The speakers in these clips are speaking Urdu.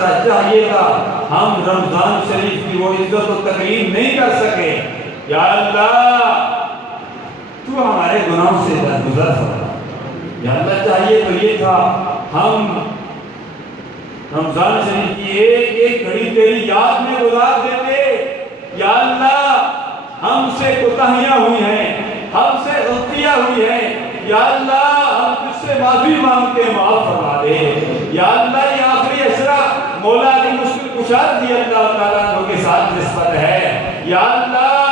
چاہیے تھا، ہم رمضان شریف کی وہ عزت و تکریم نہیں کر سکے۔ یا اللہ تو ہمارے گناہوں سے درگزر فرما۔ یا اللہ چاہیے تو یہ تھا ہم رمضان شریف کی ایک ایک گھڑی تیری یاد میں گزار دیتے۔ یا اللہ ہم سے کوتاہیاں ہوئی ہیں، ہم سے غلطیاں ہوئی ہیں، یا اللہ ہم تجھ سے معافی مانگتے معاف فرما دے۔ یا اللہ یہ آخری عشرہ مولا کی مشکل کشا رضی اللہ تعالیٰ عنہ کے ساتھ نسبت ہے۔ یا اللہ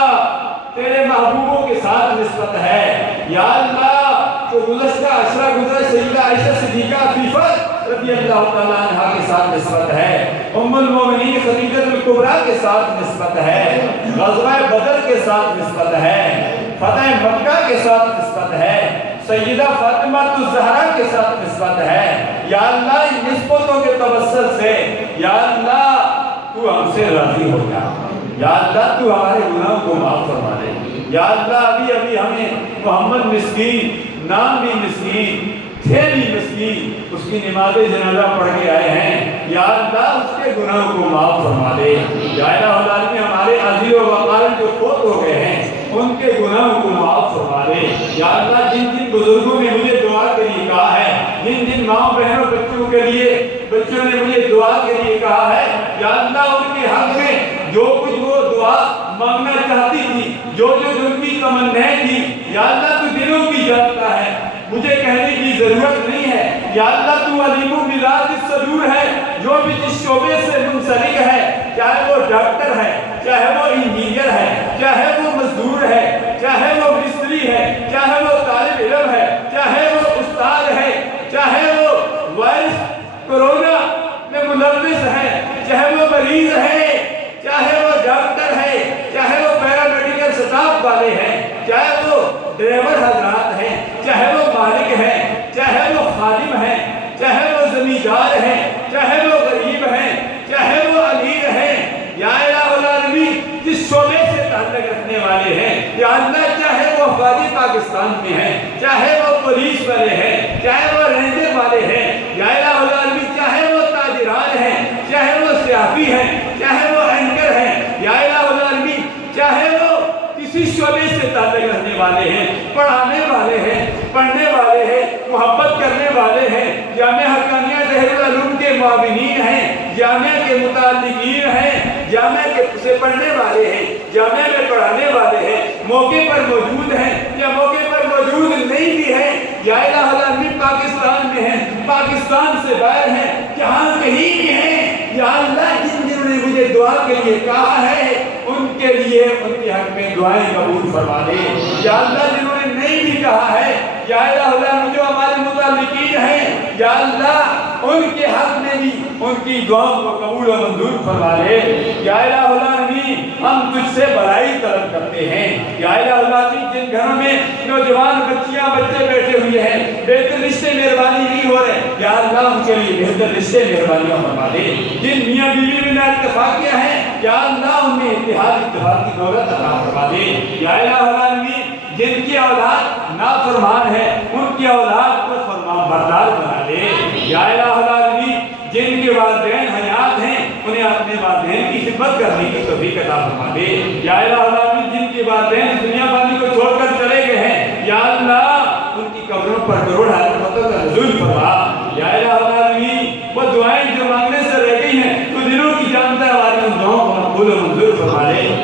تیرے محبوبوں کے ساتھ نسبت ہے۔ یا اللہ جو گزشتہ عشرہ گزرے سیدہ عائشہ صدیقہ عفیفہ رضی اللہ تعالیٰ عنہ کے ساتھ نسبت ہے، ام المومنین خدیجہ الکبریٰ کے ساتھ نسبت ہے، غزوہ بدر کے ساتھ نسبت ہے، فتح مکہ کے ساتھ نسبت ہے، سیدہ فاطمہ الزہرا کے ساتھ نسبت ہے۔ یا اللہ ان نسبتوں کے توسل سے یا اللہ تو ہم سے راضی ہو جا۔ یا اللہ تو ہمارے گناہوں کو معاف فرما دے۔ یا اللہ ابھی ہمیں محمد مسکین نام بھی مسکین تھے بھی مسکین، اس کی نماز جنازہ پڑھ کے آئے ہیں، یا اللہ اس کے گناہوں کو معاف فرما دے۔ یا الہ العالمین ہمارے عزیز و وقارن جو فوت ہو گئے ہیں ان کے گناہوں کو معاف فرما دے۔ یا اللہ جن جن بزرگوں نے مجھے دعا کے لیے کہا ہے، جن جن ماں بہنوں بچوں کے لیے بچوں نے مجھے دعا کے لیے کہا ہے، یا اللہ ان کے حق میں جو کچھ وہ دعا مانگنا چاہتی تھی، جو ان کی تمنائیں تھی، یا اللہ تو دلوں کی جانتا ہے، مجھے کہنے کی ضرورت نہیں ہے۔ یا اللہ تو علیم بذات الصدور ہے، جو بھی جس شعبے سے منسلک ہے، چاہے وہ ڈاکٹر ہے، چاہے وہ انجینئر ہے، چاہے وہ مزدور ہے، چاہے وہ مستری ہے، چاہے وہ طالب علم ہے، چاہے وہ استاد ہے، چاہے وہ وائرس کورونا میں ملوث ہے، چاہے وہ مریض ہے، چاہے وہ ڈاکٹر ہے، چاہے وہ پیرامیڈیکل سٹاف والے ہیں، چاہے وہ ڈرائیور حضرات ہیں، چاہے وہ مالک ہیں، چاہے وہ خادم ہیں، چاہے وہ زمیندار ہیں، چاہے وہ غریب ہیں، چاہے وہ امیر ہیں، یا الہ العالمین جس شعبے سے تعلق رکھنے والے ہیں، یا اللہ چاہے وہ افواج پاکستان میں ہیں، چاہے وہ پولیس والے ہیں، چاہے وہ رینجر والے ہیں، یا الہ العالمین چاہے وہ تاجران ہیں، چاہے وہ صحافی ہیں، چاہے وہ اینکر ہیں، یا الہ العالمین چاہے وہ کسی شعبے سے تعلق رکھنے والے ہیں، پڑھانے والے ہیں، پڑھنے والے ہیں، محبت کرنے والے ہیں، جامعہ حقانیہ ظہیر العلوم کے معاونین ہیں، جامعہ کے متعلقین ہیں، جامعہ سے پڑھنے والے ہیں، جامعہ میں پڑھانے والے ہیں، موقع پر موجود ہیں یا موقع پر موجود نہیں بھی ہیں، یا الہ العالمین پاکستان میں ہیں، پاکستان سے باہر ہیں، جہاں کہیں بھی ہیں، یا اللہ جنہوں نے مجھے دعا کے لیے کہا ہے ان کے لیے ان کے حق میں دعائیں قبول فرما دے۔ یا اللہ جنہوں نے نہیں بھی کہا ہے، یا الہ العالمین جو ہمارے متعلقین ہیں، یا اللہ ان کے حق میں بھی ان کی دعاؤں کو قبول و منظور فرما دے۔ یا الہ العالمین ہم تجھ سے بھلائی طلب کرتے ہیں، یا الہ العالمین جن گھروں میں نوجوان بچیاں بچے بیٹھے ہوئے ہیں، بہتر رشتے مہربانی نہیں ہو رہے، یا اللہ ان کے لیے بہتر رشتے مہربانیاں فرما دے۔ جن میاں بیوی میں نا اتفاقیاں ہیں، یا اللہ ان میں اتحاد کی دولت عطا فرما دے۔ یا الہ العالمین جن کی اولاد نافرمان ہے ان کی اولاد کو فرمان بردار بنا دے۔ یا الہ العالمین جن کے والدین حیات ہیں انہیں اپنے والدین کی خدمت کرنے کی توفیق عطا فرما دے۔ یا الہ العالمین جن کے والدین دنیا بانی کو چھوڑ کر چلے گئے ہیں، یا اللہ ان کی قبروں پر کروڑ رحمتوں کا نزول فرما۔ یا الہ العالمین وہ دعائیں جو مانگنے سے رہ گئی ہیں تو دلوں کی جانتا ہے، ہماری ان دعاؤں کو مقبول و منظور فرما دے۔